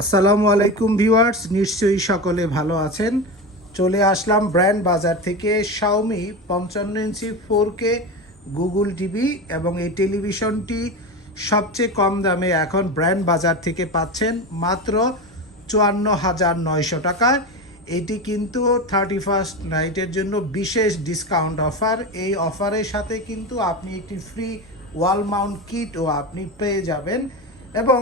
আসসালামু আলাইকুম ভিউয়ার্স, নিশ্চয়ই সকলে ভালো আছেন। চলে আসলাম ব্র্যান্ড বাজার থেকে শাওমি পঞ্চান্ন inch four K Google TV এবং এই টেলিভিশনটি সবচেয়ে কম দামে এখন ব্র্যান্ড বাজার থেকে পাচ্ছেন মাত্র চুয়ান্ন হাজার নয়শো টাকায় এটি কিন্তু থার্টি ফার্স্ট নাইটের জন্য বিশেষ ডিসকাউন্ট অফার এই অফারের সাথে কিন্তু আপনি একটি ফ্রি ওয়াল মাউন্ট কিটও আপনি পেয়ে যাবেন এবং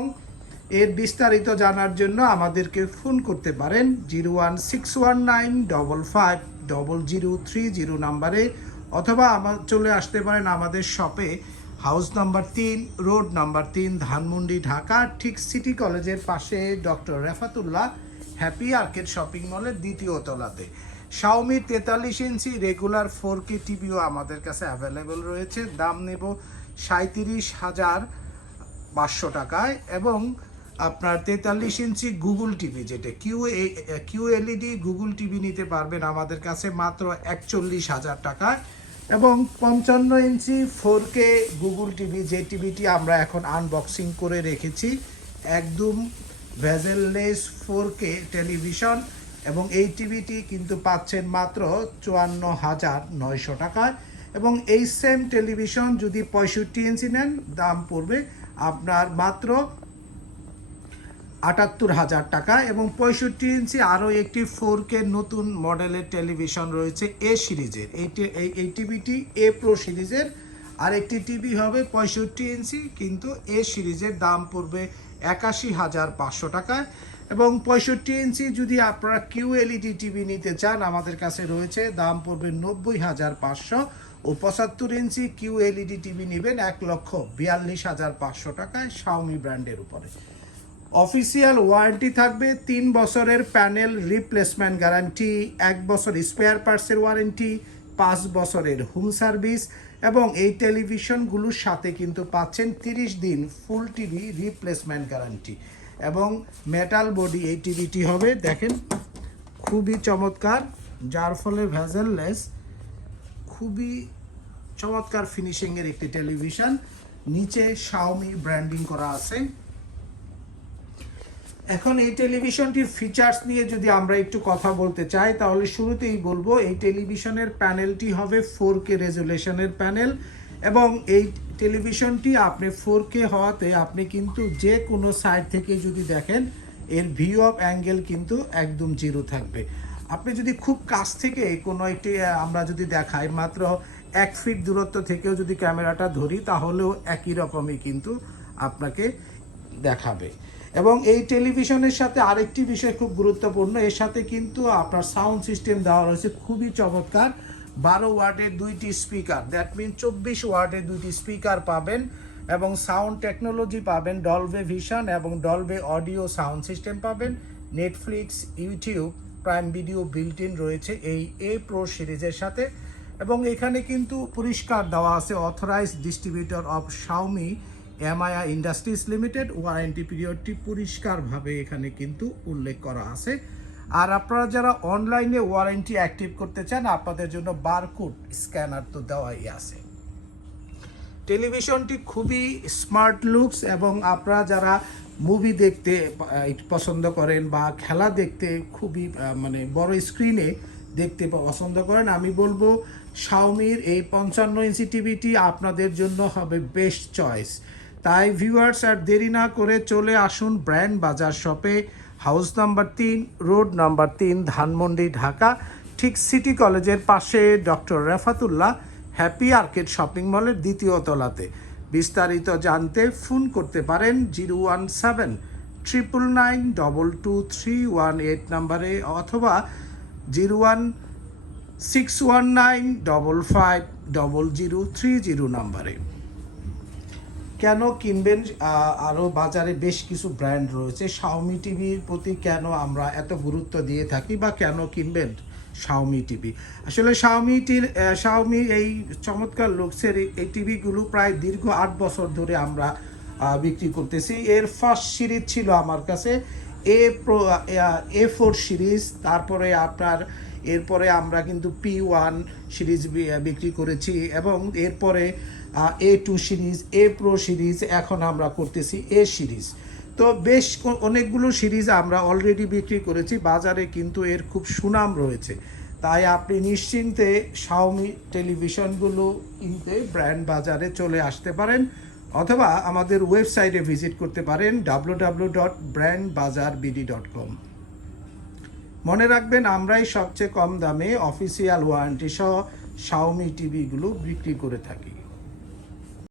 এর বিস্তারিত জানার জন্য আমাদেরকে ফোন করতে পারেন zero one six one nine double five double zero three zero নাম্বারে অথবা আমার চলে আসতে পারেন আমাদের শপে, হাউস নাম্বার তিন, রোড নাম্বার তিন, ধানমন্ডি, ঢাকা, ঠিক সিটি কলেজের পাশে doctor Refatullah happy arcade shopping মলের দ্বিতীয় তলাতে। শাওমি তেতাল্লিশ ইঞ্চি রেগুলার ফোর কে টিভিও আমাদের কাছে অ্যাভেলেবল রয়েছে। দাম নেব সাঁত্রিশ হাজার পাঁচশো টাকায় এবং আপনার তেতাল্লিশ ইঞ্চি গুগল টিভি যেটা Q Q LED Google TV নিতে পারবেন আমাদের কাছে মাত্র একচল্লিশ হাজার টাকায়। এবং পঞ্চান্ন inch four K Google TV, যে টিভিটি আমরা এখন আনবক্সিং করে রেখেছি, একদম ভেজেললেস ফোর কে টেলিভিশন এবং এই টিভিটি কিন্তু পাচ্ছেন মাত্র চুয়ান্ন হাজার নয়শো টাকায়। এবং এই সেম টেলিভিশন যদি পঁয়ষট্টি ইঞ্চি নেন, দাম পড়বে আপনার মাত্র আটাত্তর হাজার টাকা এবং পঁয়ষট্টি ইঞ্চি আরও একটি ফোর কে নতুন মডেলের টেলিভিশন রয়েছে এ সিরিজের। এই এই টিভিটি এ প্রো সিরিজের। আর একটি টিভি হবে পঁয়ষট্টি ইঞ্চি, কিন্তু এ সিরিজের দাম পড়বে একাশি হাজার পাঁচশো টাকা এবং পঁয়ষট্টি ইঞ্চি যদি আপনারা কিউ এলইডি টিভি নিতে চান, আমাদের কাছে রয়েছে, দাম পড়বে নব্বই হাজার পাঁচশো। ও পঁচাত্তর ইঞ্চি কিউ এলইডি টিভি নেবেন এক লক্ষ বিয়াল্লিশ হাজার পাঁচশো টাকায় শাওমি ব্র্যান্ডের উপরে। অফিসিয়াল ওয়ারেন্টি থাকবে তিন বছরের প্যানেল রিপ্লেসমেন্ট গ্যারান্টি এক বছর স্পেয়ার পার্টসের ওয়ারেন্টি পাঁচ বছরের হোম সার্ভিস এবং এই টেলিভিশনগুলোর সাথে কিন্তু পাচ্ছেন তিরিশ দিন ফুল টিভি রিপ্লেসমেন্ট গ্যারান্টি এবং মেটাল বডি এই টিভিটি হবে, দেখেন, খুবই চমৎকার, যার ফলে ভেজেললেস খুবই চমৎকার ফিনিশিংয়ের একটি টেলিভিশন নিচে শাওমি ব্র্যান্ডিং করা আছে। এখন এই টেলিভিশনটির ফিচার্স নিয়ে যদি আমরা একটু কথা বলতে চাই, তাহলে শুরুতেই বলব, এই টেলিভিশনের প্যানেলটি হবে ফোর কে রেজুলেশনের প্যানেল এবং এই টেলিভিশনটি আপনি ফোর কে হওয়াতে আপনি কিন্তু যে কোনো সাইড থেকে যদি দেখেন, এর ভিউ অফ অ্যাঙ্গেল কিন্তু একদম জিরো থাকবে। আপনি যদি খুব কাছ থেকে কোনো একটি আমরা যদি দেখাই মাত্র এক ফিট দূরত্ব থেকেও যদি ক্যামেরাটা ধরি, তাহলেও একই রকমই কিন্তু আপনাকে দেখাবে। এবং এই টেলিভিশনের সাথে আরেকটি বিষয় খুব গুরুত্বপূর্ণ, এর সাথে কিন্তু আপনার সাউন্ড সিস্টেম দেওয়া রয়েছে খুবই চমৎকার। বারো ওয়ার্ডের দুইটি স্পিকার দ্যাট মিন চব্বিশ ওয়ার্ডের দুইটি স্পিকার পাবেন এবং সাউন্ড টেকনোলজি পাবেন ডলবে ভিশন এবং ডলবে অডিও সাউন্ড সিস্টেম পাবেন। Netflix YouTube Prime Video built in রয়েছে এই এ প্রো সিরিজের সাথে। এবং এখানে কিন্তু পরিষ্কার দেওয়া আছে অথরাইজ ডিস্ট্রিবিউটর অফ শাওমি এমআইয়া ইন্ডাস্ট্রিজ লিমিটেড ওয়ারেন্টি পিরিয়ডটি পরিষ্কারভাবে এখানে কিন্তু উল্লেখ করা আছে। আর আপনারা যারা অনলাইনে ওয়ারেন্টি অ্যাক্টিভ করতে চান, আপনাদের জন্য বারকোড স্ক্যানার তো দেওয়াই আছে। টেলিভিশনটি খুবই স্মার্ট লুকস এবং আপনারা যারা মুভি দেখতে পছন্দ করেন বা খেলা দেখতে খুবই মানে বড় স্ক্রিনে দেখতে পছন্দ করেন, আমি বলব শাওমির এই পঞ্চান্ন ইঞ্চি টিভিটি আপনাদের জন্য হবে বেস্ট চয়েস তাই ভিউয়ার্স আর দেরি না করে চলে আসুন ব্র্যান্ড বাজার শপে, হাউস নাম্বার তিন, রোড নাম্বার তিন, ধানমন্ডি, ঢাকা, ঠিক সিটি কলেজের পাশে doctor Refatullah happy arcade shopping মলের দ্বিতীয় তলাতে। বিস্তারিত জানতে ফোন করতে পারেন zero one seven, triple nine double two three one eight নাম্বারে অথবা zero one six one nine double five double zero three zero নাম্বারে। কেন কিনবেন? আরও বাজারে বেশ কিছু ব্র্যান্ড রয়েছে। শাওমি টিভির প্রতি কেন আমরা এত গুরুত্ব দিয়ে থাকি বা কেন কিনবেন শাওমি টিভি? আসলে শাওমি টির শাওমি এই চমৎকার লুকসের এই টিভিগুলো প্রায় দীর্ঘ আট বছর ধরে আমরা বিক্রি করতেছি। এর ফার্স্ট সিরিজ ছিল আমার কাছে A pro A four series তারপরে আপনার, এরপরে আমরা কিন্তু পি ওয়ান সিরিজ বিক্রি করেছি এবং এরপরে A two series A pro series এখন আমরা করতেছি এ সিরিজ তো বেশ অনেকগুলো সিরিজ আমরা অলরেডি বিক্রি করেছি, বাজারে কিন্তু এর খুব সুনাম রয়েছে। তাই আপনি নিশ্চিন্তে শাওমি টেলিভিশনগুলো কিনতে ব্র্যান্ড বাজারে চলে আসতে পারেন, অথবা আমাদের ওয়েবসাইটে ভিজিট করতে পারেন W W dot brand Bazaar BD dot com মনে রাখবেন, আমরাই সবচেয়ে কম দামে অফিসিয়াল ওয়ারেন্টি সহ শাওমি টিভিগুলো বিক্রি করে থাকি।